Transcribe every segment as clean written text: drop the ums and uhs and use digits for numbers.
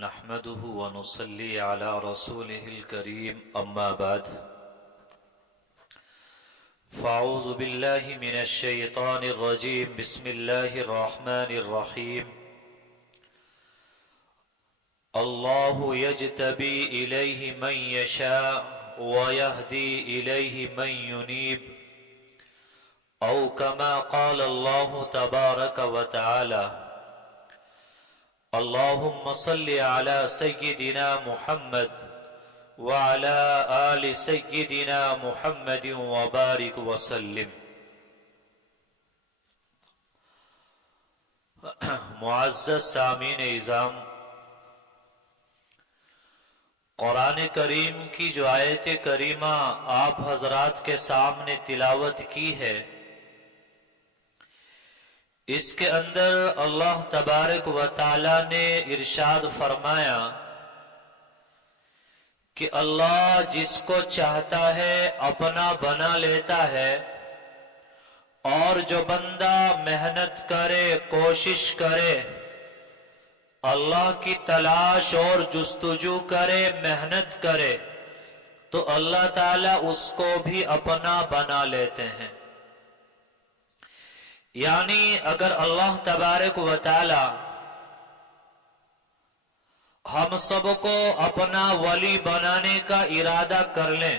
نحمده ونصلي على رسوله الكريم أما بعد فأعوذ بالله من الشيطان الرجيم بسم الله الرحمن الرحيم الله يجتبي إليه من يشاء ويهدي إليه من ينيب أو كما قال الله تبارك وتعالى اللهم صل على سيدنا محمد وعلى آل سيدنا محمد وبارك وسلم۔ معزز سامعین اعظام، قرآن کریم کی جو آیت کریمہ آپ حضرات کے سامنے تلاوت کی ہے، اس کے اندر اللہ تبارک و تعالی نے ارشاد فرمایا کہ اللہ جس کو چاہتا ہے اپنا بنا لیتا ہے، اور جو بندہ محنت کرے، کوشش کرے، اللہ کی تلاش اور جستجو کرے، محنت کرے، تو اللہ تعالیٰ اس کو بھی اپنا بنا لیتے ہیں۔ یعنی اگر اللہ تبارک و تعالی ہم سب کو اپنا ولی بنانے کا ارادہ کر لیں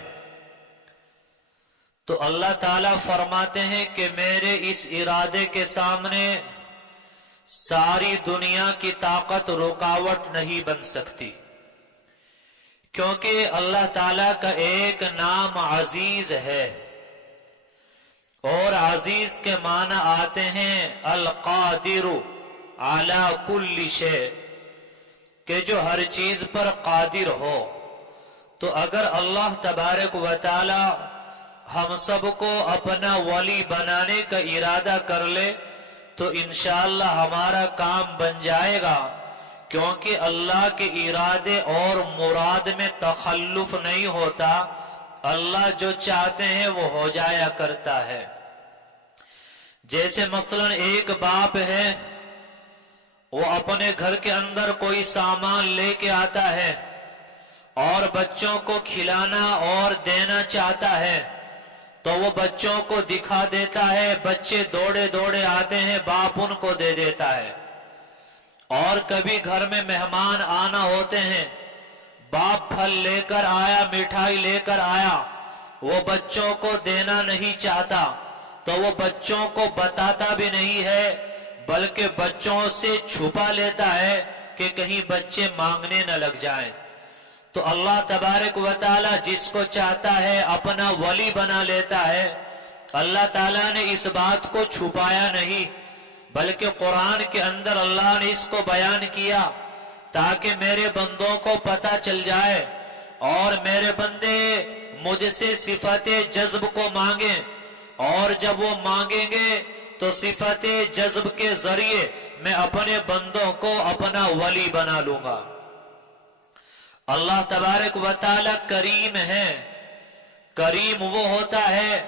تو اللہ تعالیٰ فرماتے ہیں کہ میرے اس ارادے کے سامنے ساری دنیا کی طاقت رکاوٹ نہیں بن سکتی، کیونکہ اللہ تعالیٰ کا ایک نام عزیز ہے، اور عزیز کے معنی آتے ہیں القادر علی کل شیء، کہ جو ہر چیز پر قادر ہو۔ تو اگر اللہ تبارک و تعالی ہم سب کو اپنا ولی بنانے کا ارادہ کر لے تو انشاءاللہ ہمارا کام بن جائے گا، کیونکہ اللہ کے ارادے اور مراد میں تخلف نہیں ہوتا، اللہ جو چاہتے ہیں وہ ہو جایا کرتا ہے۔ جیسے مثلا ایک باپ ہے، وہ اپنے گھر کے اندر کوئی سامان لے کے آتا ہے اور بچوں کو کھلانا اور دینا چاہتا ہے، تو وہ بچوں کو دکھا دیتا ہے، بچے دوڑے دوڑے آتے ہیں، باپ ان کو دے دیتا ہے۔ اور کبھی گھر میں مہمان آنا ہوتے ہیں، باپ پھل لے کر آیا، مٹھائی لے کر آیا، وہ بچوں کو دینا نہیں چاہتا، تو وہ بچوں کو بتاتا بھی نہیں ہے، بلکہ بچوں سے چھپا لیتا ہے کہ کہیں بچے مانگنے نہ لگ جائیں۔ تو اللہ تبارک و تعالی جس کو چاہتا ہے اپنا ولی بنا لیتا ہے۔ اللہ تعالیٰ نے اس بات کو چھپایا نہیں، بلکہ قرآن کے اندر اللہ نے اس کو بیان کیا تاکہ میرے بندوں کو پتہ چل جائے، اور میرے بندے مجھ سے صفت جذب کو مانگیں، اور جب وہ مانگیں گے تو صفت جذب کے ذریعے میں اپنے بندوں کو اپنا ولی بنا لوں گا۔ اللہ تبارک و تعالی کریم ہے۔ کریم وہ ہوتا ہے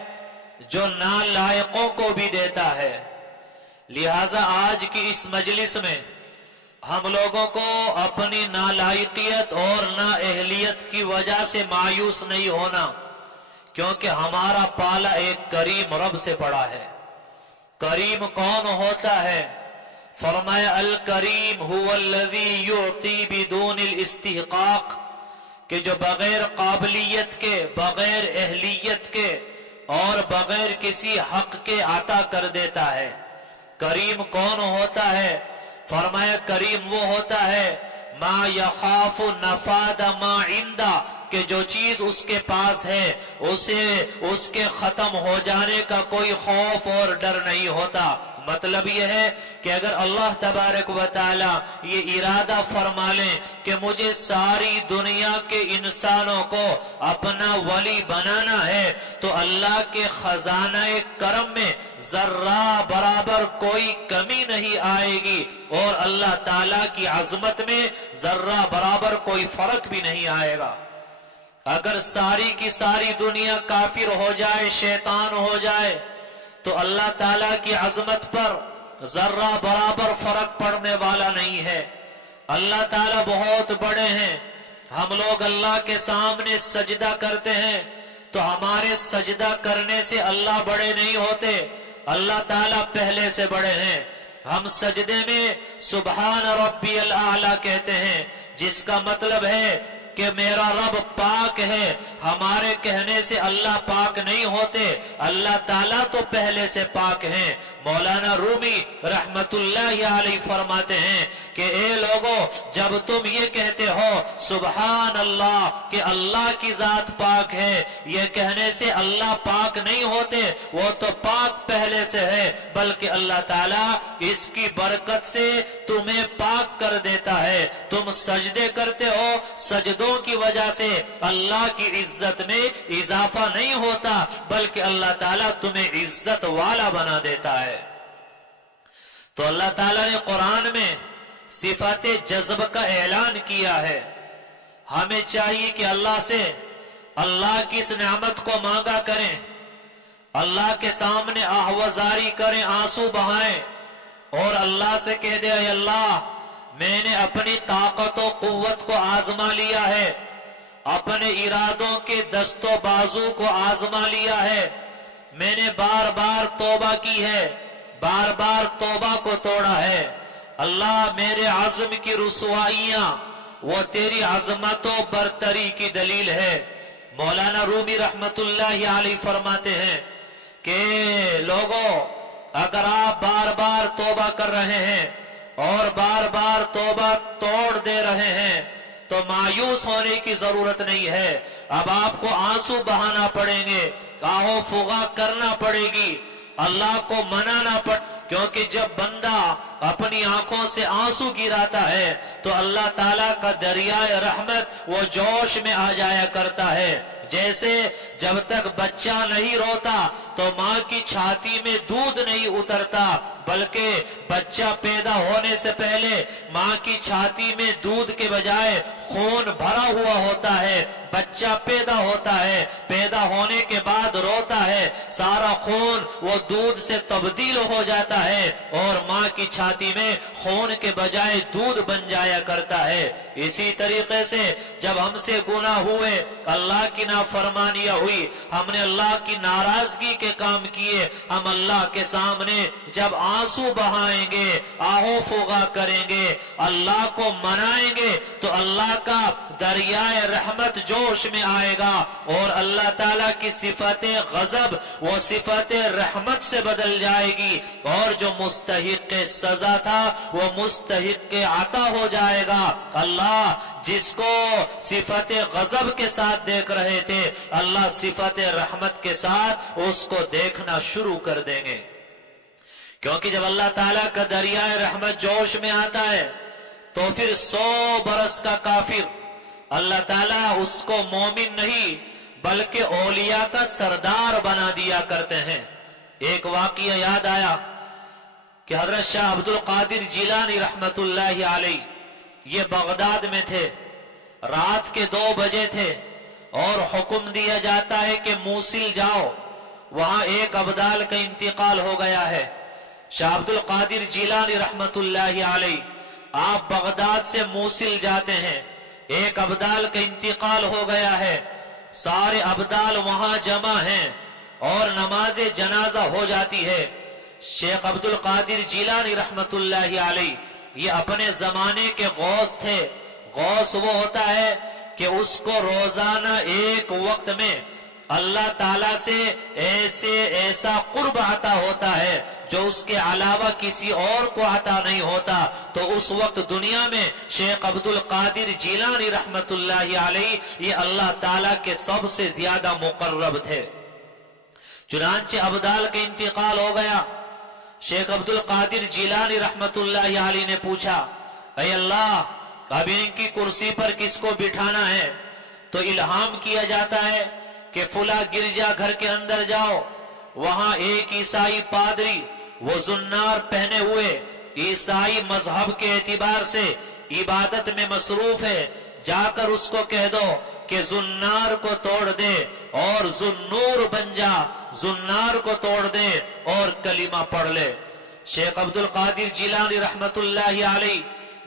جو نالائقوں کو بھی دیتا ہے۔ لہذا آج کی اس مجلس میں ہم لوگوں کو اپنی نالائقیت اور نااہلیت کی وجہ سے مایوس نہیں ہونا، کیونکہ ہمارا پالا ایک کریم رب سے پڑا ہے۔ کریم کون ہوتا ہے؟ فرمایا الکریم هو الذی یعطی بدون الاستحقاق، کہ جو بغیر قابلیت کے، بغیر اہلیت کے اور بغیر کسی حق کے عطا کر دیتا ہے۔ کریم کون ہوتا ہے؟ فرمایا کریم وہ ہوتا ہے ما یخاف نفاد ما عندہ، کہ جو چیز اس کے پاس ہے اسے اس کے ختم ہو جانے کا کوئی خوف اور ڈر نہیں ہوتا۔ مطلب یہ ہے کہ اگر اللہ تبارک و تعالی یہ ارادہ فرما لیں کہ مجھے ساری دنیا کے انسانوں کو اپنا ولی بنانا ہے، تو اللہ کے خزانہ کرم میں ذرہ برابر کوئی کمی نہیں آئے گی، اور اللہ تعالیٰ کی عظمت میں ذرہ برابر کوئی فرق بھی نہیں آئے گا۔ اگر ساری کی ساری دنیا کافر ہو جائے، شیطان ہو جائے، تو اللہ تعالیٰ کی عظمت پر ذرہ برابر فرق پڑنے والا نہیں ہے۔ اللہ تعالیٰ بہت بڑے ہیں. ہم لوگ اللہ کے سامنے سجدہ کرتے ہیں تو ہمارے سجدہ کرنے سے اللہ بڑے نہیں ہوتے, اللہ تعالیٰ پہلے سے بڑے ہیں. ہم سجدے میں سبحان ربی الاعلیٰ کہتے ہیں, جس کا مطلب ہے کہ میرا رب پاک ہے. ہمارے کہنے سے اللہ پاک نہیں ہوتے, اللہ تعالیٰ تو پہلے سے پاک ہیں. مولانا رومی رحمت اللہ علیہ فرماتے ہیں کہ اے لوگو, جب تم یہ کہتے ہو سبحان اللہ کہ اللہ کی ذات پاک ہے, یہ کہنے سے اللہ پاک نہیں ہوتے, وہ تو پاک پہلے سے ہے, بلکہ اللہ تعالیٰ اس کی برکت سے تمہیں پاک کر دیتا ہے. تم سجدے کرتے ہو, سجدوں کی وجہ سے اللہ کی عزت میں اضافہ نہیں ہوتا, بلکہ اللہ تعالیٰ تمہیں عزت والا بنا دیتا ہے. تو اللہ تعالیٰ نے قرآن میں صفات جذب کا اعلان کیا ہے. ہمیں چاہیے کہ اللہ سے اللہ کی اس نعمت کو مانگا کریں, اللہ کے سامنے آہوازاری کریں, آنسو بہائیں, اور اللہ سے کہہ دے اے اللہ میں نے اپنی طاقت و قوت کو آزما لیا ہے, اپنے ارادوں کے دست و بازو کو آزما لیا ہے, میں نے بار بار توبہ کی ہے, بار بار توبہ کو توڑا ہے. اللہ میرے عزم کی رسوائیاں وہ تیری عظمت و برتری کی دلیل ہے. مولانا رومی رحمت اللہ علیہ فرماتے ہیں کہ لوگوں, اگر آپ بار بار توبہ کر رہے ہیں اور بار بار توبہ توڑ دے رہے ہیں تو مایوس ہونے کی ضرورت نہیں ہے. اب آپ کو آنسو بہانا پڑیں گے, آہو فغا کرنا پڑے گی, اللہ کو منانا کیونکہ جب بندہ اپنی آنکھوں سے آنسو گراتا ہے تو اللہ تعالیٰ کا دریائے رحمت وہ جوش میں آ جایا کرتا ہے. جیسے جب تک بچہ نہیں روتا تو ماں کی چھاتی میں دودھ نہیں اترتا, بلکہ بچہ پیدا ہونے سے پہلے ماں کی چھاتی میں دودھ کے بجائے خون بھرا ہوا ہوتا ہے. بچہ پیدا ہوتا ہے, پیدا ہونے کے بعد روتا ہے, سارا خون وہ دودھ سے تبدیل ہو جاتا ہے اور ماں کی چھاتی میں خون کے بجائے دودھ بن جایا کرتا ہے. اسی طریقے سے جب ہم سے گناہ ہوئے, اللہ کی نافرمانیاں ہوئی, ہم نے اللہ کی ناراضگی کے کام کیے, ہم اللہ کے سامنے جب آنسو بہائیں گے, آہو فغا کریں گے, اللہ کو منائیں گے تو اللہ کا دریائے رحمت جوش میں آئے گا اور اللہ تعالیٰ کی صفت غضب وہ صفت رحمت سے بدل جائے گی, اور جو مستحق سزا تھا وہ مستحق عطا ہو جائے گا. اللہ جس کو صفت غضب کے ساتھ دیکھ رہے تھے, اللہ صفت رحمت کے ساتھ اس کو دیکھنا شروع کر دیں گے. کیونکہ جب اللہ تعالیٰ کا دریائے رحمت جوش میں آتا ہے تو پھر 100 برس کا کافر اللہ تعالیٰ اس کو مومن نہیں بلکہ اولیاء کا سردار بنا دیا کرتے ہیں. ایک واقعہ یاد آیا کہ حضرت شاہ عبد القادر جیلانی رحمت اللہ علیہ یہ بغداد میں تھے, رات کے 2 بجے تھے اور حکم دیا جاتا ہے کہ موصل جاؤ, وہاں ایک ابدال کا انتقال ہو گیا ہے. شاہ عبد القادر جیلانی رحمت اللہ علیہ آپ بغداد سے موصل جاتے ہیں, ایک ابدال کا انتقال ہو گیا ہے, سارے ابدال وہاں جمع ہیں اور نماز جنازہ ہو جاتی ہے. شیخ عبد القادر جیلانی رحمت اللہ علیہ یہ اپنے زمانے کے غوث تھے. غوث وہ ہوتا ہے کہ اس کو روزانہ ایک وقت میں اللہ تعالیٰ سے ایسا قرب عطا ہوتا ہے جو اس کے علاوہ کسی اور کو عطا نہیں ہوتا. تو اس وقت دنیا میں شیخ عبد القادر جیلانی رحمت اللہ علیہ یہ اللہ تعالیٰ کے سب سے زیادہ مقرب تھے. چنانچہ ابدال کا انتقال ہو گیا. شیخ عبد القادر جیلانی رحمت اللہ علیہ نے پوچھا, اے اللہ اب ان کی کرسی پر کس کو بٹھانا ہے؟ تو الہام کیا جاتا ہے کہ فلاں گرجا گھر کے اندر جاؤ, وہاں ایک عیسائی پادری وہ زنار پہنے ہوئے عیسائی مذہب کے اعتبار سے عبادت میں مصروف ہے, جا کر اس کو کہہ دو کہ زنار کو توڑ دے اور زنور بن جا, زنار کو توڑ دے اور کلمہ پڑھ لے. شیخ عبد القادر جیلانی رحمت اللہ علیہ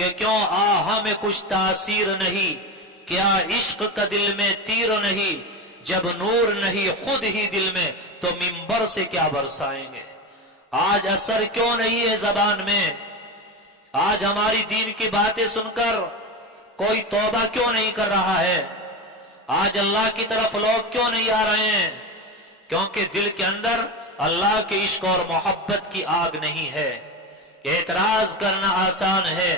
کہ کیوں آہ میں کچھ تاثیر نہیں، کیا عشق کا دل میں تیر نہیں، جب نور نہیں خود ہی دل میں تو منبر سے کیا برسائیں گے۔ آج اثر کیوں نہیں ہے زبان میں؟ آج ہماری دین کی باتیں سن کر کوئی توبہ کیوں نہیں کر رہا ہے؟ آج اللہ کی طرف لوگ کیوں نہیں آ رہے ہیں؟ کیونکہ دل کے اندر اللہ کے عشق اور محبت کی آگ نہیں ہے۔ اعتراض کرنا آسان ہے،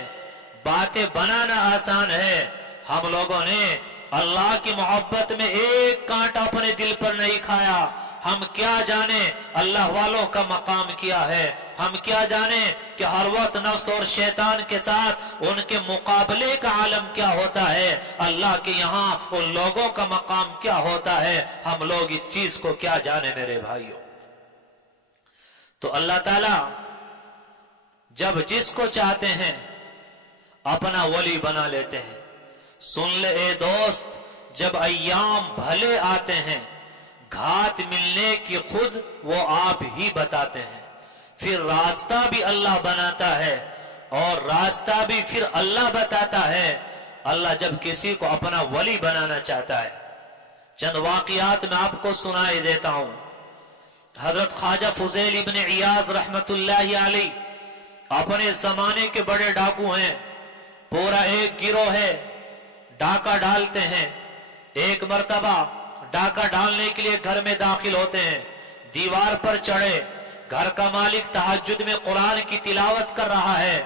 باتیں بنانا آسان ہے، ہم لوگوں نے اللہ کی محبت میں ایک کانٹا اپنے دل پر نہیں کھایا۔ ہم کیا جانے اللہ والوں کا مقام کیا ہے، ہم کیا جانے کہ ہر وقت نفس اور شیطان کے ساتھ ان کے مقابلے کا عالم کیا ہوتا ہے، اللہ کے یہاں ان لوگوں کا مقام کیا ہوتا ہے، ہم لوگ اس چیز کو کیا جانے میرے بھائیوں۔ تو اللہ تعالی جب جس کو چاہتے ہیں اپنا ولی بنا لیتے ہیں۔ سن لے اے دوست، جب ایام بھلے آتے ہیں، گھات ملنے کی خود وہ آپ ہی بتاتے ہیں، پھر راستہ بھی اللہ بناتا ہے اور راستہ بھی پھر اللہ بتاتا ہے۔ اللہ جب کسی کو اپنا ولی بنانا چاہتا ہے، چند واقعات میں آپ کو سنائی دیتا ہوں۔ حضرت خواجہ فضیل ابن عیاض رحمت اللہ علیہ اپنے زمانے کے بڑے ڈاکو ہیں، پورا ایک گروہ ہے، ڈاکہ ڈالتے ہیں۔ ایک مرتبہ ڈاکہ ڈالنے کے لیے گھر میں داخل ہوتے ہیں، دیوار پر چڑھے، گھر کا مالک تہجد میں قرآن کی تلاوت کر رہا ہے،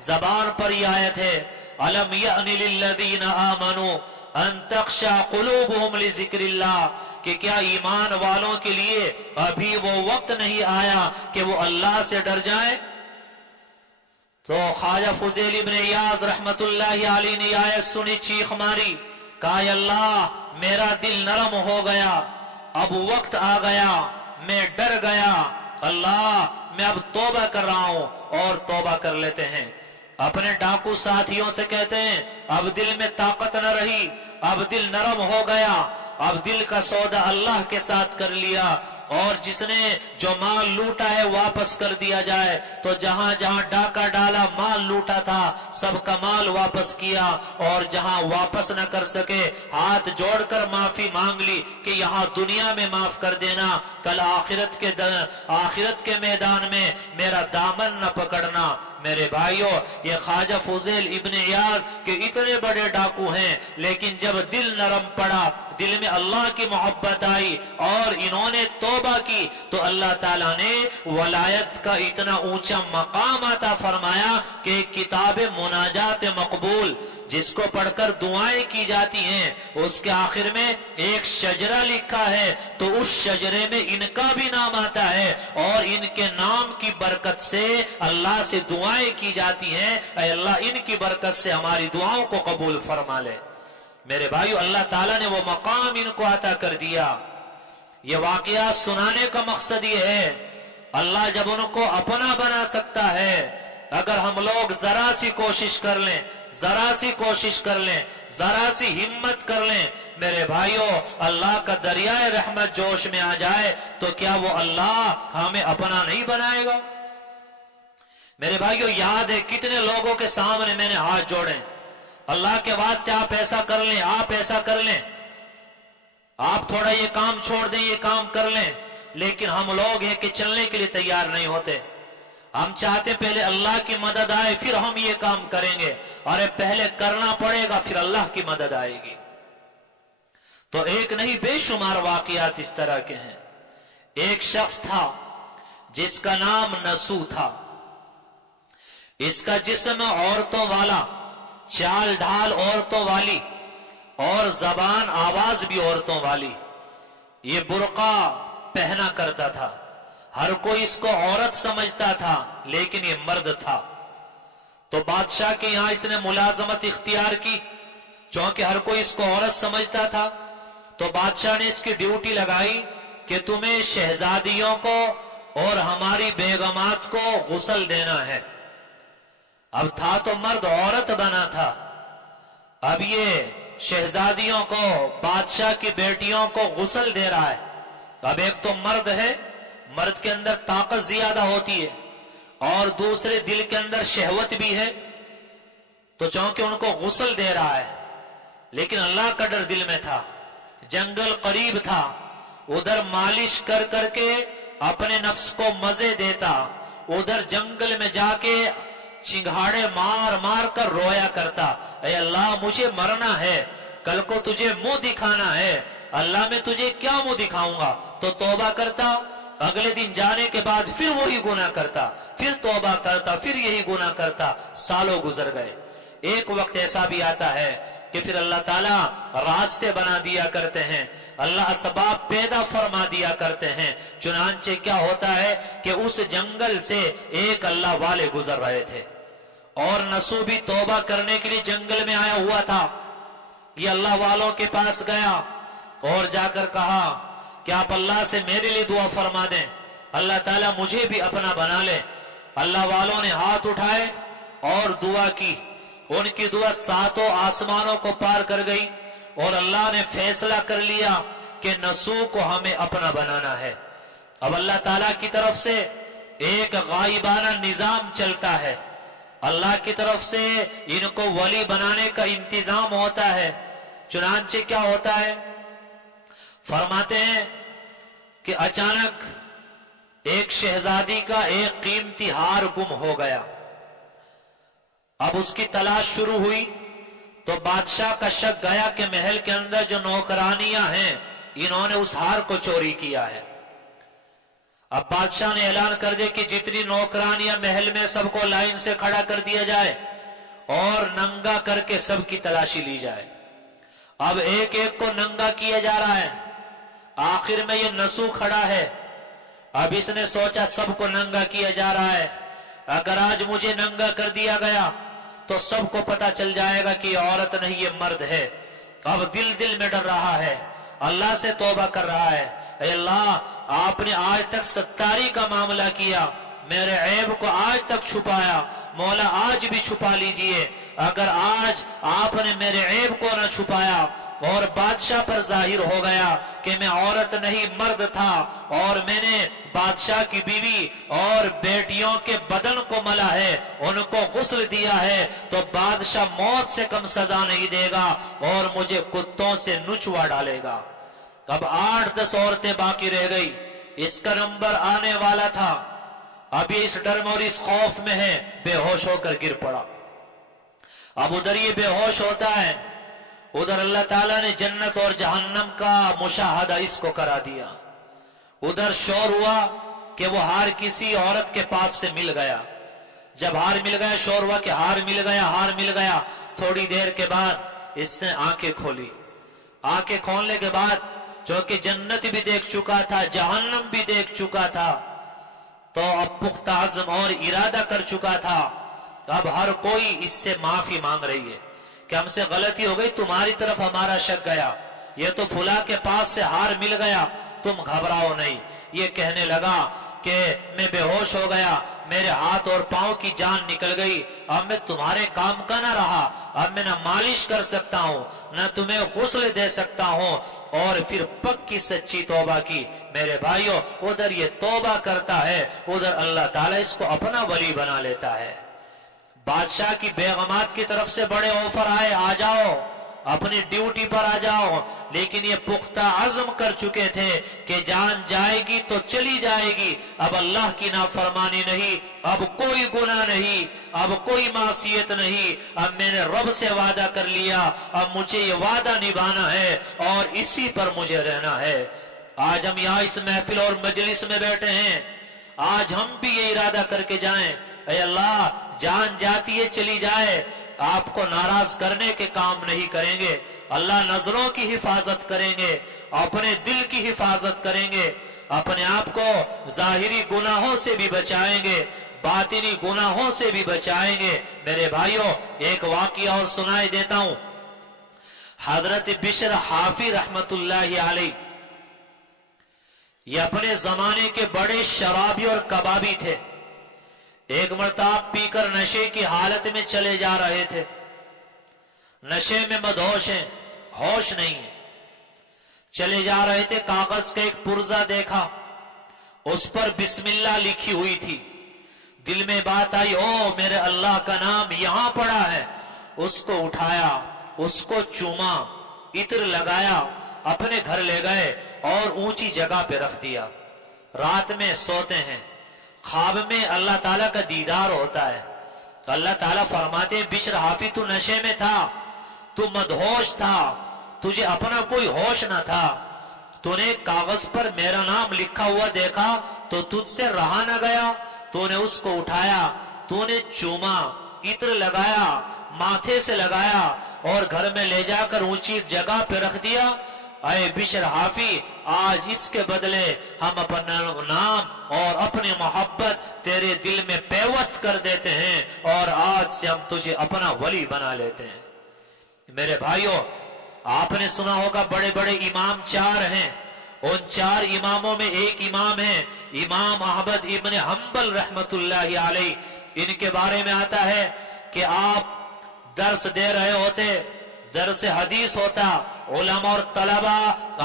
زبان پر یہ آیت ہے أَلَمْ يَأْنِ لِلَّذِينَ آمَنُوا أَن تَخْشَعَ قُلُوبُهُمْ لِذِكْرِ اللَّهِ کہ کیا ایمان والوں کے لیے ابھی وہ وقت نہیں آیا کہ وہ اللہ سے ڈر جائیں؟ تو خواجہ فضیل ابن عیاض رحمت اللہ علیہ نے آیت سنی، چیخ ماری، کہا یا اللہ میرا دل نرم ہو گیا، اب وقت آ گیا، میں ڈر گیا، اللہ میں اب توبہ کر رہا ہوں، اور توبہ کر لیتے ہیں۔ اپنے ڈاکو ساتھیوں سے کہتے ہیں اب دل میں طاقت نہ رہی، اب دل نرم ہو گیا، اب دل کا سودا اللہ کے ساتھ کر لیا، اور جس نے جو مال لوٹا ہے واپس کر دیا جائے۔ تو جہاں جہاں ڈاکہ ڈالا مال لوٹا تھا سب کا مال واپس کیا، اور جہاں واپس نہ کر سکے ہاتھ جوڑ کر معافی مانگ لی کہ یہاں دنیا میں معاف کر دینا، کل آخرت کے میدان میں میرا دامن نہ پکڑنا۔ میرے بھائیوں، یہ خواجہ فضیل ابن عیاض کے اتنے بڑے ڈاکو ہیں، لیکن جب دل نرم پڑا، دل میں اللہ کی محبت آئی اور انہوں نے توبہ کی، تو اللہ تعالیٰ نے ولایت کا اتنا اونچا مقام عطا فرمایا کہ کتاب مناجات مقبول جس کو پڑھ کر دعائیں کی جاتی ہیں، اس کے آخر میں ایک شجرہ لکھا ہے، تو اس شجرے میں ان کا بھی نام آتا ہے، اور ان کے نام کی برکت سے اللہ سے دعائیں کی جاتی ہیں، اے اللہ ان کی برکت سے ہماری دعاؤں کو قبول فرما لے۔ میرے بھائیو، اللہ تعالیٰ نے وہ مقام ان کو عطا کر دیا۔ یہ واقعات سنانے کا مقصد یہ ہے، اللہ جب ان کو اپنا بنا سکتا ہے، اگر ہم لوگ ذرا سی کوشش کر لیں، ذرا سی کوشش کر لیں، ذرا سی ہمت کر لیں، میرے بھائیوں، اللہ کا دریائے رحمت جوش میں آ جائے تو کیا وہ اللہ ہمیں اپنا نہیں بنائے گا؟ میرے بھائیوں، یاد ہے کتنے لوگوں کے سامنے میں نے ہاتھ جوڑے، اللہ کے واسطے آپ ایسا کر لیں، آپ ایسا کر لیں، آپ تھوڑا یہ کام چھوڑ دیں، یہ کام کر لیں، لیکن ہم لوگ ہیں کہ چلنے کے لیے تیار نہیں ہوتے۔ ہم چاہتے پہلے اللہ کی مدد آئے پھر ہم یہ کام کریں گے، اور پہلے کرنا پڑے گا پھر اللہ کی مدد آئے گی۔ تو ایک نہیں بے شمار واقعات اس طرح کے ہیں۔ ایک شخص تھا جس کا نام نسو تھا، اس کا جسم عورتوں والا، چال ڈھال عورتوں والی، اور زبان آواز بھی عورتوں والی۔ یہ برقع پہنا کرتا تھا، ہر کوئی اس کو عورت سمجھتا تھا لیکن یہ مرد تھا۔ تو بادشاہ کے یہاں اس نے ملازمت اختیار کی، چونکہ ہر کوئی اس کو عورت سمجھتا تھا، تو بادشاہ نے اس کی ڈیوٹی لگائی کہ تمہیں شہزادیوں کو اور ہماری بیگمات کو غسل دینا ہے۔ اب تھا تو مرد، عورت بنا تھا، اب یہ شہزادیوں کو، بادشاہ کی بیٹیوں کو غسل دے رہا ہے۔ اب ایک تو مرد ہے، مرد کے اندر طاقت زیادہ ہوتی ہے، اور دوسرے دل کے اندر شہوت بھی ہے۔ تو چونکہ ان کو غسل دے رہا ہے، لیکن اللہ کا ڈر دل میں تھا، جنگل قریب تھا، ادھر مالش کر کر کے اپنے نفس کو مزے دیتا، ادھر جنگل میں جا کے چنگھاڑے مار مار کر رویا کرتا، اے اللہ مجھے مرنا ہے، کل کو تجھے منہ دکھانا ہے، اللہ میں تجھے کیا منہ دکھاؤں گا؟ تو توبہ کرتا، اگلے دن جانے کے بعد پھر وہی گناہ کرتا، پھر توبہ کرتا، پھر یہی گناہ کرتا، سالوں گزر گئے۔ ایک وقت ایسا بھی آتا ہے کہ پھر اللہ تعالیٰ راستے بنا دیا کرتے ہیں، اللہ اسباب پیدا فرما دیا کرتے ہیں، چنانچہ کیا ہوتا ہے کہ اس جنگل سے ایک اللہ والے گزر رہے تھے، اور نسو بھی توبہ کرنے کے لیے جنگل میں آیا ہوا تھا۔ یہ اللہ والوں کے پاس گیا اور جا کر کہا کہ آپ اللہ سے میرے لیے دعا فرما دیں، اللہ تعالیٰ مجھے بھی اپنا بنا لے۔ اللہ والوں نے ہاتھ اٹھائے اور دعا کی، ان کی دعا ساتوں آسمانوں کو پار کر گئی، اور اللہ نے فیصلہ کر لیا کہ نسو کو ہمیں اپنا بنانا ہے۔ اب اللہ تعالیٰ کی طرف سے ایک غائبانہ نظام چلتا ہے، اللہ کی طرف سے ان کو ولی بنانے کا انتظام ہوتا ہے۔ چنانچہ کیا ہوتا ہے، فرماتے ہیں کہ اچانک ایک شہزادی کا ایک قیمتی ہار گم ہو گیا۔ اب اس کی تلاش شروع ہوئی تو بادشاہ کا شک گیا کہ محل کے اندر جو نوکرانیاں ہیں انہوں نے اس ہار کو چوری کیا ہے۔ اب بادشاہ نے اعلان کر دیا کہ جتنی نوکرانیاں محل میں سب کو لائن سے کھڑا کر دیا جائے اور ننگا کر کے سب کی تلاشی لی جائے۔ اب ایک ایک کو ننگا کیا جا رہا ہے، آخر میں یہ نسو کھڑا ہے۔ اب اس نے سوچا سب کو ننگا کیا جا رہا ہے، اگر آج مجھے ننگا کر دیا گیا تو سب کو پتا چل جائے گا کہ یہ عورت نہیں یہ مرد ہے۔ اب دل میں ڈر رہا ہے، اللہ سے توبہ کر رہا ہے، اے اللہ آپ نے آج تک ستاری کا معاملہ کیا، میرے عیب کو آج تک چھپایا، مولا آج بھی چھپا لیجئے۔ اگر آج آپ نے میرے عیب کو نہ چھپایا اور بادشاہ پر ظاہر ہو گیا کہ میں عورت نہیں مرد تھا، اور میں نے بادشاہ کی بیوی اور بیٹیوں کے بدن کو ملا ہے، ان کو غسل دیا ہے، تو بادشاہ موت سے کم سزا نہیں دے گا اور مجھے کتوں سے نچوا ڈالے گا۔ اب 8-10 عورتیں باقی رہ گئی، اس کا نمبر آنے والا تھا۔ اب یہ اس ڈر میں اور اس خوف میں ہے، بے ہوش ہو کر گر پڑا۔ اب ادھر یہ بے ہوش ہوتا ہے، ادھر اللہ تعالیٰ نے جنت اور جہنم کا مشاہدہ اس کو کرا دیا۔ ادھر شور ہوا کہ وہ ہار کسی عورت کے پاس سے مل گیا۔ جب ہار مل گیا، شور ہوا کہ ہار مل گیا، ہار مل گیا۔ تھوڑی دیر کے بعد اس نے آنکھیں کھولی۔ آنکھیں کھولنے کے بعد چونکہ جنت بھی دیکھ چکا تھا، جہنم بھی دیکھ چکا تھا، تو اب پختہ عزم اور ارادہ کر چکا تھا۔ اب ہر کوئی اس سے معافی مانگ رہی ہے کہ ہم سے غلطی ہو گئی، تمہاری طرف ہمارا شک گیا، یہ تو فلاں کے پاس سے ہار مل گیا، تم گھبراؤ نہیں۔ یہ کہنے لگا کہ میں بے ہوش ہو گیا، میرے ہاتھ اور پاؤں کی جان نکل گئی، اب میں تمہارے کام کا نہ رہا، اب میں نہ مالش کر سکتا ہوں نہ تمہیں غسل دے سکتا ہوں۔ اور پھر پکی سچی توبہ کی۔ میرے بھائیوں، ادھر یہ توبہ کرتا ہے، ادھر اللہ تعالیٰ اس کو اپنا ولی بنا لیتا ہے۔ بادشاہ کی بیگمات کی طرف سے بڑے آفر آئے، آ جاؤ اپنی ڈیوٹی پر آ جاؤ، لیکن یہ پختہ عزم کر چکے تھے کہ جان جائے گی تو چلی جائے گی، اب اللہ کی نافرمانی نہیں، اب کوئی گناہ نہیں، اب کوئی معصیت نہیں، اب میں نے رب سے وعدہ کر لیا، اب مجھے یہ وعدہ نبھانا ہے اور اسی پر مجھے رہنا ہے۔ آج ہم یہاں اس محفل اور مجلس میں بیٹھے ہیں، آج ہم بھی یہ ارادہ کر کے جائیں، اے اللہ جان جاتی ہے چلی جائے، آپ کو ناراض کرنے کے کام نہیں کریں گے، اللہ نظروں کی حفاظت کریں گے، اپنے دل کی حفاظت کریں گے، اپنے آپ کو ظاہری گناہوں سے بھی بچائیں گے، باطنی گناہوں سے بھی بچائیں گے۔ میرے بھائیوں، ایک واقعہ اور سنائی دیتا ہوں۔ حضرت بشر حافی رحمت اللہ علیہ، یہ اپنے زمانے کے بڑے شرابی اور کبابی تھے۔ ایک مرتبہ پی کر نشے کی حالت میں چلے جا رہے تھے، نشے میں مدہوش ہیں، ہوش نہیں ہے، چلے جا رہے تھے، کاغذ کا ایک پرزہ دیکھا، اس پر بسم اللہ لکھی ہوئی تھی، دل میں بات آئی، او میرے اللہ کا نام یہاں پڑا ہے، اس کو اٹھایا, اس کو چوما, عطر لگایا, اپنے گھر لے گئے اور اونچی جگہ پہ رکھ دیا. رات میں سوتے ہیں, خواب میں اللہ تعالیٰ کا دیدار ہوتا ہے. اللہ تعالیٰ فرماتے ہیں بشر حافی تو نشے میں تھا, تو مدہوش تھا, تجھے اپنا کوئی ہوش نہ تھا, تو نے کاغذ پر میرا نام لکھا ہوا دیکھا تو تجھ سے رہا نہ گیا, تو نے اس کو اٹھایا, تو نے چوما, عطر لگایا, ماتھے سے لگایا اور گھر میں لے جا کر اونچی جگہ پہ رکھ دیا. اے بشر حافی, آج اس کے بدلے ہم اپنا نام اور اپنی محبت تیرے دل میں پیوست کر دیتے ہیں اور آج سے ہم تجھے اپنا ولی بنا لیتے ہیں. میرے بھائیوں, آپ نے سنا ہوگا بڑے بڑے امام 4 ہیں, ان 4 اماموں میں ایک امام ہے امام احمد ابن حنبل رحمت اللہ علیہ. ان کے بارے میں آتا ہے کہ آپ درس دے رہے ہوتے, درس حدیث ہوتا, علماء اور طلبہ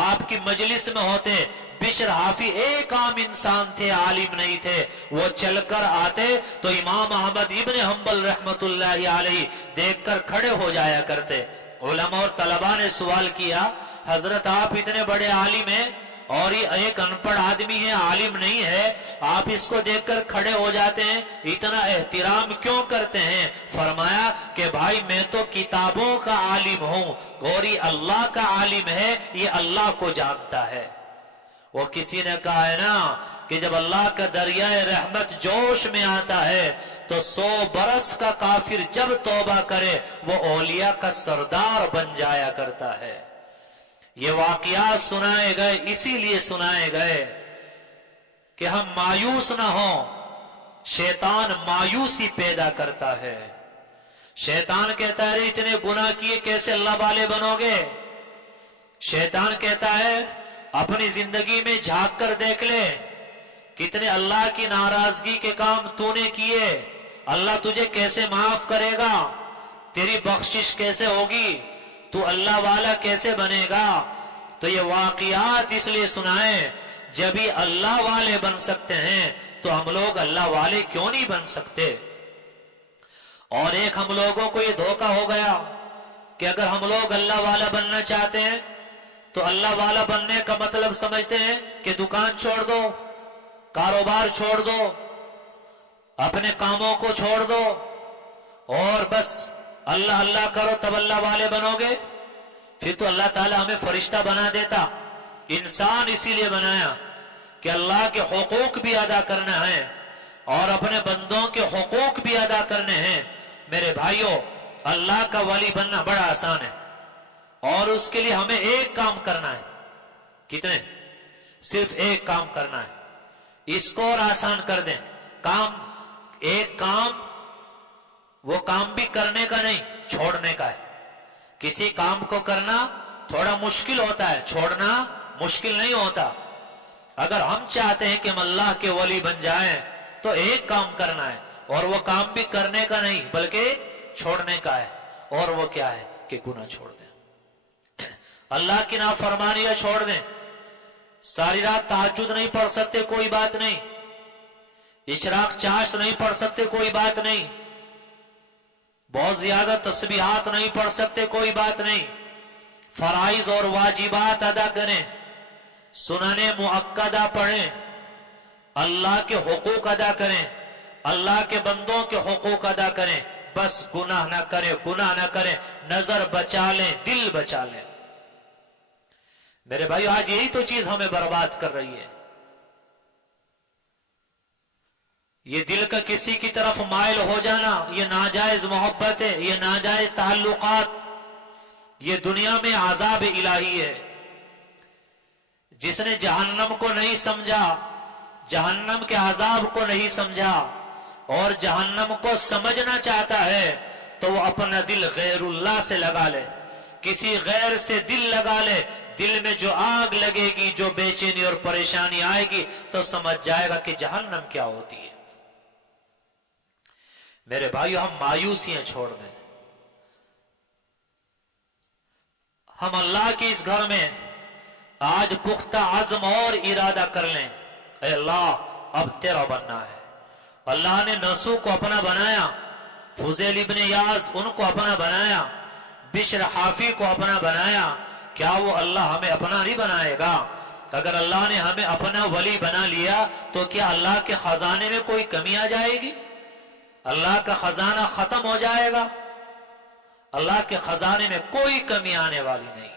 آپ کی مجلس میں ہوتے. بشر حافی ایک عام انسان تھے, عالم نہیں تھے. وہ چل کر آتے تو امام احمد ابن حنبل رحمت اللہ علیہ دیکھ کر کھڑے ہو جایا کرتے. علماء اور طلبہ نے سوال کیا, حضرت آپ اتنے بڑے عالم ہیں اور یہ ایک ان پڑھ آدمی ہے, عالم نہیں ہے, آپ اس کو دیکھ کر کھڑے ہو جاتے ہیں, اتنا احترام کیوں کرتے ہیں؟ فرمایا کہ بھائی میں تو کتابوں کا عالم ہوں اور یہ اللہ کا عالم ہے, یہ اللہ کو جانتا ہے. وہ کسی نے کہا ہے نا کہ جب اللہ کا دریائے رحمت جوش میں آتا ہے تو 100 برس کا کافر جب توبہ کرے وہ اولیاء کا سردار بن جایا کرتا ہے. یہ واقعات سنائے گئے اسی لیے سنائے گئے کہ ہم مایوس نہ ہوں. شیطان مایوسی پیدا کرتا ہے. شیطان کہتا ہے اتنے گناہ کیے کیسے اللہ والے بنو گے؟ شیطان کہتا ہے اپنی زندگی میں جھانک کر دیکھ لے, کتنے اللہ کی ناراضگی کے کام تو نے کیے, اللہ تجھے کیسے معاف کرے گا, تیری بخشش کیسے ہوگی, تو اللہ والا کیسے بنے گا. تو یہ واقعات اس لیے سنائیں جب ہی اللہ والے بن سکتے ہیں تو ہم لوگ اللہ والے کیوں نہیں بن سکتے. اور ایک ہم لوگوں کو یہ دھوکہ ہو گیا کہ اگر ہم لوگ اللہ والا بننا چاہتے ہیں تو اللہ والا بننے کا مطلب سمجھتے ہیں کہ دکان چھوڑ دو, کاروبار چھوڑ دو, اپنے کاموں کو چھوڑ دو اور بس اللہ اللہ کرو تب اللہ والے بنو گے. پھر تو اللہ تعالیٰ ہمیں فرشتہ بنا دیتا. انسان اسی لیے بنایا کہ اللہ کے حقوق بھی ادا کرنا ہے اور اپنے بندوں کے حقوق بھی ادا کرنے ہیں. میرے بھائیوں, اللہ کا ولی بننا بڑا آسان ہے اور اس کے لیے ہمیں ایک کام کرنا ہے. کتنے؟ صرف ایک کام کرنا ہے. اس کو اور آسان کر دیں. کام, ایک کام, وہ کام بھی کرنے کا نہیں چھوڑنے کا ہے. کسی کام کو کرنا تھوڑا مشکل ہوتا ہے, چھوڑنا مشکل نہیں ہوتا. اگر ہم چاہتے ہیں کہ ہم اللہ کے ولی بن جائیں تو ایک کام کرنا ہے اور وہ کام بھی کرنے کا نہیں بلکہ چھوڑنے کا ہے. اور وہ کیا ہے کہ گناہ چھوڑ دیں, اللہ کی نافرمانیاں چھوڑ دیں. ساری رات تہجد نہیں پڑھ سکتے کوئی بات نہیں, اشراق چاشت نہیں پڑھ سکتے کوئی بات نہیں, بہت زیادہ تسبیحات نہیں پڑھ سکتے کوئی بات نہیں. فرائض اور واجبات ادا کریں, سنن مؤکدہ پڑھیں, اللہ کے حقوق ادا کریں, اللہ کے بندوں کے حقوق ادا کریں. بس گناہ نہ کریں, گناہ نہ کریں, نظر بچا لیں, دل بچا لیں. میرے بھائیو, آج یہی تو چیز ہمیں برباد کر رہی ہے. یہ دل کا کسی کی طرف مائل ہو جانا, یہ ناجائز محبت ہے, یہ ناجائز تعلقات, یہ دنیا میں عذاب الہی ہے. جس نے جہنم کو نہیں سمجھا, جہنم کے عذاب کو نہیں سمجھا اور جہنم کو سمجھنا چاہتا ہے تو وہ اپنا دل غیر اللہ سے لگا لے, کسی غیر سے دل لگا لے. دل میں جو آگ لگے گی, جو بے چینی اور پریشانی آئے گی تو سمجھ جائے گا کہ جہنم کیا ہوتی ہے. میرے بھائیو, ہم مایوسیاں چھوڑ دیں. ہم اللہ کے اس گھر میں آج پختہ عزم اور ارادہ کر لیں, اے اللہ اب تیرا بننا ہے. اللہ نے نسو کو اپنا بنایا, فضیل ابن یاز ان کو اپنا بنایا، بشر حافی کو اپنا بنایا، کیا وہ اللہ ہمیں اپنا نہیں بنائے گا؟ اگر اللہ نے ہمیں اپنا ولی بنا لیا تو کیا اللہ کے خزانے میں کوئی کمی آ جائے گی؟ اللہ کا خزانہ ختم ہو جائے گا؟ اللہ کے خزانے میں کوئی کمی آنے والی نہیں ہے۔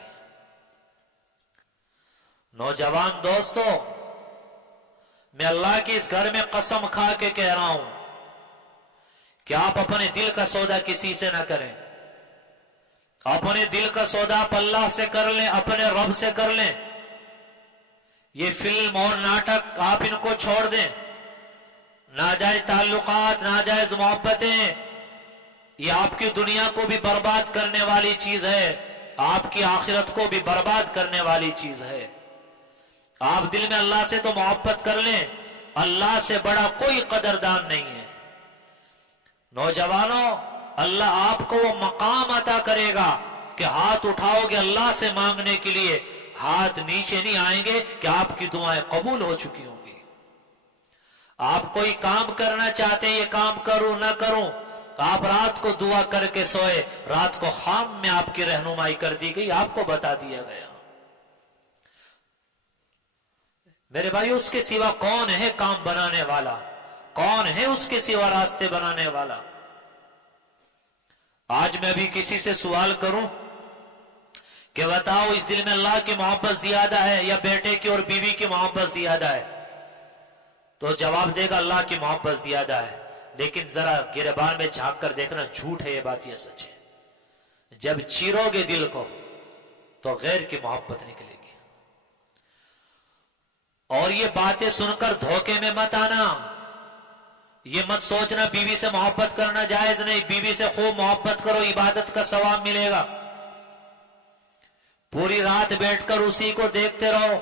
نوجوان دوستو، میں اللہ کی اس گھر میں قسم کھا کے کہہ رہا ہوں کہ آپ اپنے دل کا سودا کسی سے نہ کریں، اپنے دل کا سودا آپ اللہ سے کر لیں، اپنے رب سے کر لیں۔ یہ فلم اور ناٹک آپ ان کو چھوڑ دیں، ناجائز تعلقات، ناجائز محبتیں، یہ آپ کی دنیا کو بھی برباد کرنے والی چیز ہے، آپ کی آخرت کو بھی برباد کرنے والی چیز ہے۔ آپ دل میں اللہ سے تو محبت کر لیں، اللہ سے بڑا کوئی قدردان نہیں ہے۔ نوجوانوں، اللہ آپ کو وہ مقام عطا کرے گا کہ ہاتھ اٹھاؤ گے اللہ سے مانگنے کے لیے، ہاتھ نیچے نہیں آئیں گے کہ آپ کی دعائیں قبول ہو چکی ہوں گی۔ آپ کوئی کام کرنا چاہتے ہیں، یہ کام کروں نہ کروں، آپ رات کو دعا کر کے سوئے، رات کو خواب میں آپ کی رہنمائی کر دی گئی، آپ کو بتا دیا گیا۔ میرے بھائی، اس کے سوا کون ہے کام بنانے والا؟ کون ہے اس کے سوا راستے بنانے والا؟ آج میں بھی کسی سے سوال کروں کہ بتاؤ اس دل میں اللہ کی محبت زیادہ ہے یا بیٹے کی اور بیوی کی محبت زیادہ ہے؟ تو جواب دے گا اللہ کی محبت زیادہ ہے۔ لیکن ذرا گریبان میں جھانک کر دیکھنا، جھوٹ ہے یہ بات، یہ سچ ہے۔ جب چیرو گے دل کو تو غیر کی محبت نکلے گی۔ اور یہ باتیں سن کر دھوکے میں مت آنا، یہ مت سوچنا بیوی سے محبت کرنا جائز نہیں، بیوی سے خوب محبت کرو، عبادت کا ثواب ملے گا، پوری رات بیٹھ کر اسی کو دیکھتے رہو،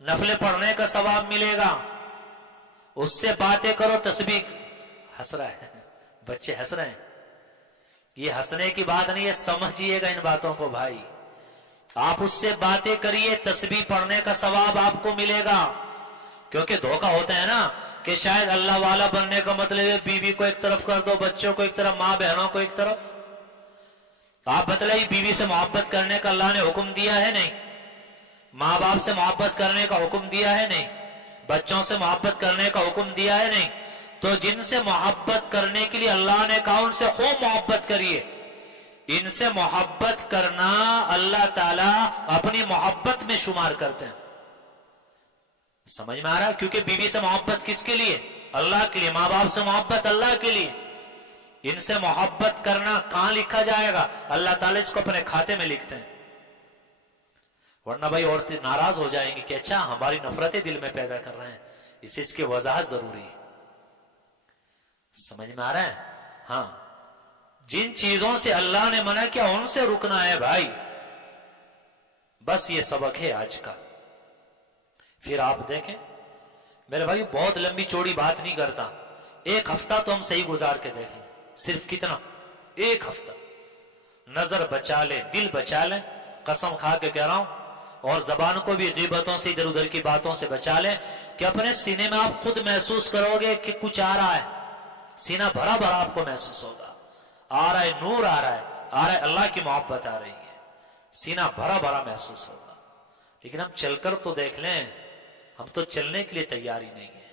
نفلیں پڑھنے کا ثواب ملے گا، اس سے باتیں کرو، تسبیح۔ ہنس رہا ہے، بچے ہنس رہے ہیں، یہ ہنسنے کی بات نہیں ہے، سمجھیے گا ان باتوں کو بھائی۔ آپ اس سے باتیں کریے، تسبیح پڑھنے کا ثواب آپ کو ملے گا۔ کیونکہ دھوکہ ہوتا ہے نا کہ شاید اللہ والا بننے کا مطلب ہے بیوی کو ایک طرف کر دو، بچوں کو ایک طرف، ماں بہنوں کو ایک طرف۔ آپ بتلائیے، بیوی سے محبت کرنے کا اللہ نے حکم دیا ہے نہیں؟ ماں باپ سے محبت کرنے کا حکم دیا ہے نہیں؟ بچوں سے محبت کرنے کا حکم دیا ہے نہیں؟ تو جن سے محبت کرنے کے لیے اللہ نے کہا ان سے خوب محبت کریے۔ ان سے محبت کرنا اللہ تعالیٰ اپنی محبت میں شمار کرتے ہیں۔ سمجھ میں آ رہا ہے؟ کیونکہ بیوی سے محبت کس کے لیے؟ اللہ کے لیے۔ ماں باپ سے محبت اللہ کے لیے۔ ان سے محبت کرنا کہاں لکھا جائے گا؟ اللہ تعالیٰ اس کو اپنے کھاتے میں لکھتے ہیں، ورنہ بھائی عورتیں ناراض ہو جائیں گی کہ اچھا ہماری نفرتیں دل میں پیدا کر رہے ہیں، اس کی وضاحت ضروری ہے۔ سمجھ میں آ رہا ہے؟ ہاں، جن چیزوں سے اللہ نے منع کیا ان سے رکنا ہے بھائی، بس یہ سبق ہے آج کا۔ پھر آپ دیکھیں میرے بھائی، بہت لمبی چوڑی بات نہیں کرتا، ایک ہفتہ تو ہم صحیح گزار کے دیکھ لیں، صرف کتنا؟ ایک ہفتہ۔ نظر بچا لیں، دل بچا لیں، قسم کھا کے کہہ رہا ہوں، اور زبان کو بھی غیبتوں سے، ادھر ادھر کی باتوں سے بچا لیں، کہ اپنے سینے میں آپ خود محسوس کرو گے کہ کچھ آ رہا ہے، سینہ بھرا بھرا آپ کو محسوس ہوگا، آ رہا ہے نور، آ رہا ہے اللہ کی محبت آ رہی ہے، سینہ بھرا بھرا محسوس ہوگا۔ لیکن ہم چل کر تو دیکھ لیں، ہم تو چلنے کے لیے تیار ہی نہیں ہے۔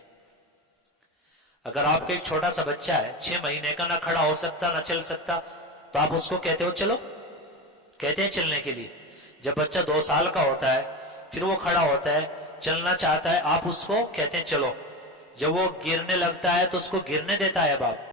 اگر آپ کا ایک چھوٹا سا بچہ ہے 6 مہینے کا، نہ کھڑا ہو سکتا نہ چل سکتا، تو آپ اس کو کہتے ہو چلو؟ کہتے ہیں چلنے کے لیے؟ جب بچہ 2 سال کا ہوتا ہے، پھر وہ کھڑا ہوتا ہے، چلنا چاہتا ہے، آپ اس کو کہتے ہیں چلو۔ جب وہ گرنے لگتا ہے تو اس کو گرنے دیتا ہے باپ؟